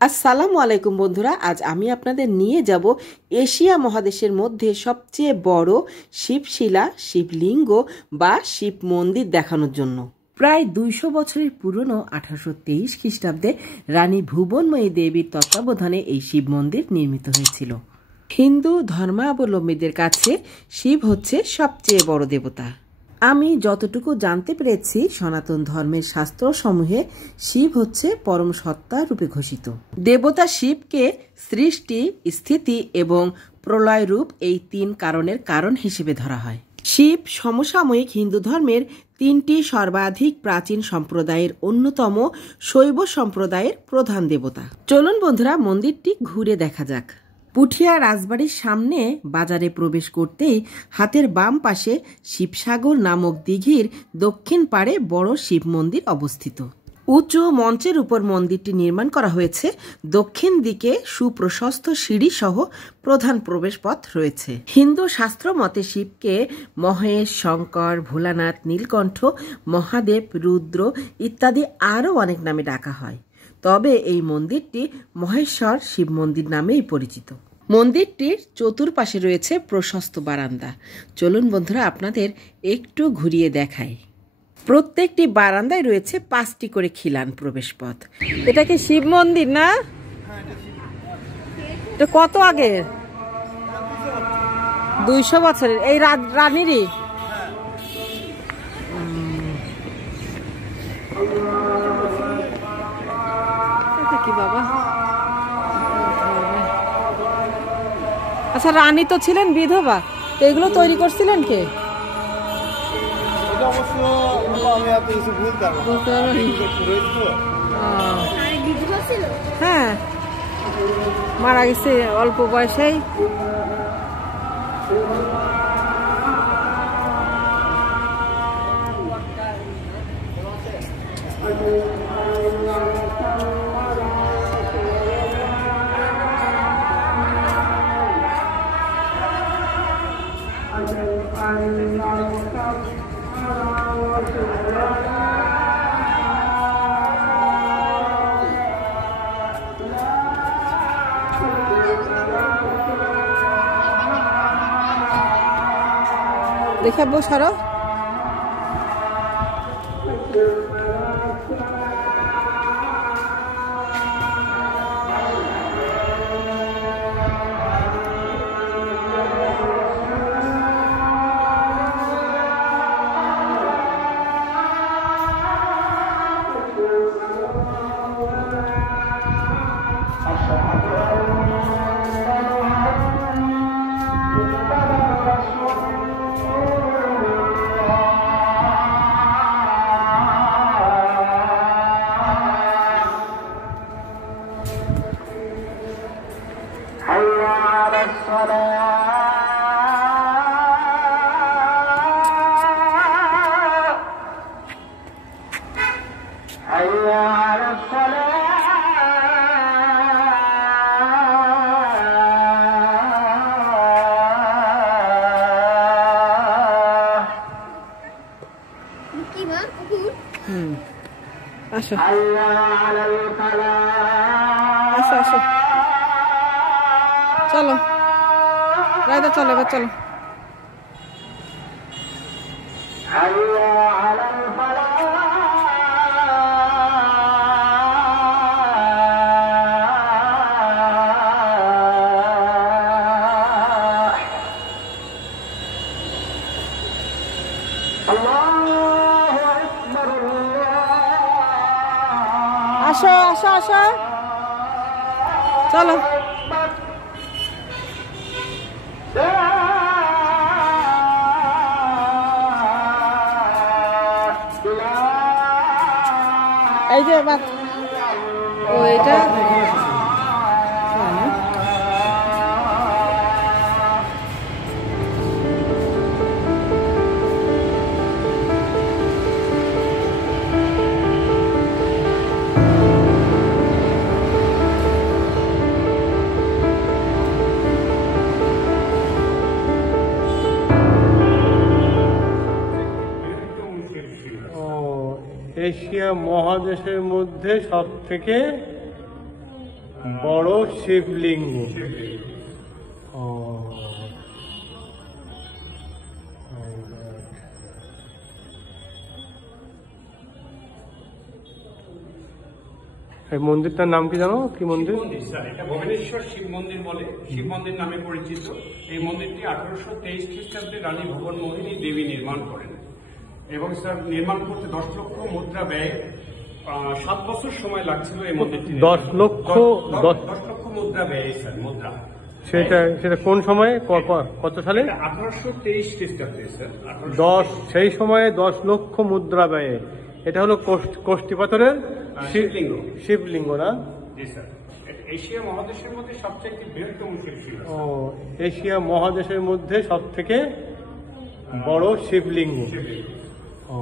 আসসালামু আলাইকুম বন্ধুরা, আজ আমি আপনাদের নিয়ে যাব এশিয়া মহাদেশের মধ্যে সবচেয়ে বড় শিবশিলা, শিবলিঙ্গ বা শিব মন্দির দেখানোর জন্য। প্রায় 200 বছরের পুরনো 1823 খ্রিস্টাব্দে রানী ভুবনময়ী দেবীর তত্ত্বাবধানে এই শিব মন্দির নির্মিত হয়েছিল। হিন্দু ধর্মাবলম্বীদের কাছে শিব হচ্ছে সবচেয়ে বড় দেবতা। আমি যতটুকু জানতে পেরেছি, সনাতন ধর্মের শাস্ত্রসমূহে শিব হচ্ছে পরম সত্তা রূপে ঘোষিত। দেবতা শিবকে সৃষ্টি, স্থিতি এবং প্রলয় রূপ এই 3 কারণের কারণ হিসেবে ধরা হয়। শিব সমসাময়িক হিন্দু ধর্মের 3টি সর্বাধিক প্রাচীন সম্প্রদায়ের অন্যতম শৈব সম্প্রদায়ের প্রধান দেবতা। চলুন বন্ধুরা, মন্দিরটি ঘুরে দেখা যাক। পুঠিয়া রাজবাড়ির সামনে বাজারে প্রবেশ করতেই হাতের বাম পাশে শিবসাগর নামক দিঘির দক্ষিণ পাড়ে বড় শিব মন্দির অবস্থিত। উঁচু মঞ্চের উপর মন্দিরটি নির্মাণ করা হয়েছে। দক্ষিণ দিকে সুপ্রশস্ত সিঁড়ি সহ প্রধান প্রবেশপথ রয়েছে। হিন্দু শাস্ত্র মতে শিবকে মহেশ, শঙ্কর, ভোলানাথ, নীলকণ্ঠ, মহাদেব, রুদ্র ইত্যাদি আরও অনেক নামে ডাকা হয়। তবে এই মন্দিরটি মহেশ্বর শিব মন্দির নামেই পরিচিত। মন্দিরটির চতুর্পাশে রয়েছে প্রশস্ত বারান্দা। চলুন বন্ধুরা, আপনাদের একটু ঘুরিয়ে দেখাই। প্রত্যেকটি বারান্দায় রয়েছে 5টি করে খিলান প্রবেশপথ। এটা কি শিব মন্দির না? এটা কত আগের? 200 বছরের। এই রানীরই? কি বাবা, আচ্ছা, রানী তো ছিলেন বিধবা, তো এগুলো তৈরি করছিলেন কে? হ্যাঁ, মারা গেছে অল্প বয়সেই। দেখে বসারো। আসো আসো আসো, চলো রায়দা, চলো এবার চলো। আসো আসো আসো, চলো। এই যে ও এটা এশিয়া মহাদেশের মধ্যে সব থেকে বড় শিবলিঙ্গ। ও এই মন্দিরটার নাম কি জানো? কি মন্দির? স্যার এটা ভুবনেশ্বর শিব মন্দির বলে, শিব মন্দির নামে পরিচিত। এই মন্দিরটি 1823 খ্রিস্টাব্দে রানী ভুবন মোহিনী দেবী নির্মাণ করেন এবং স্যার নির্মাণ করতে 10 লক্ষ মুদ্রা ব্যয় 7 বছর সময় লাগছিল এই মন্দিরটি। 10 লক্ষ মুদ্রা ব্যয় স্যার, মুদ্রা। সেটা কোন সময়ে, কত সালে? 1823 খ্রিস্টাব্দে স্যার। সেই সময়ে 10 লক্ষ মুদ্রা ব্যয়ে। এটা হলো কোষ্ঠী পাথরের শিবলিঙ্গ। শিবলিঙ্গ না? জি স্যার। এশিয়া মহাদেশের মধ্যে সবচেয়ে বৃহত্তম শিবলিঙ্গ। ও, এশিয়া মহাদেশের মধ্যে সব থেকে বড় শিবলিঙ্গ। ও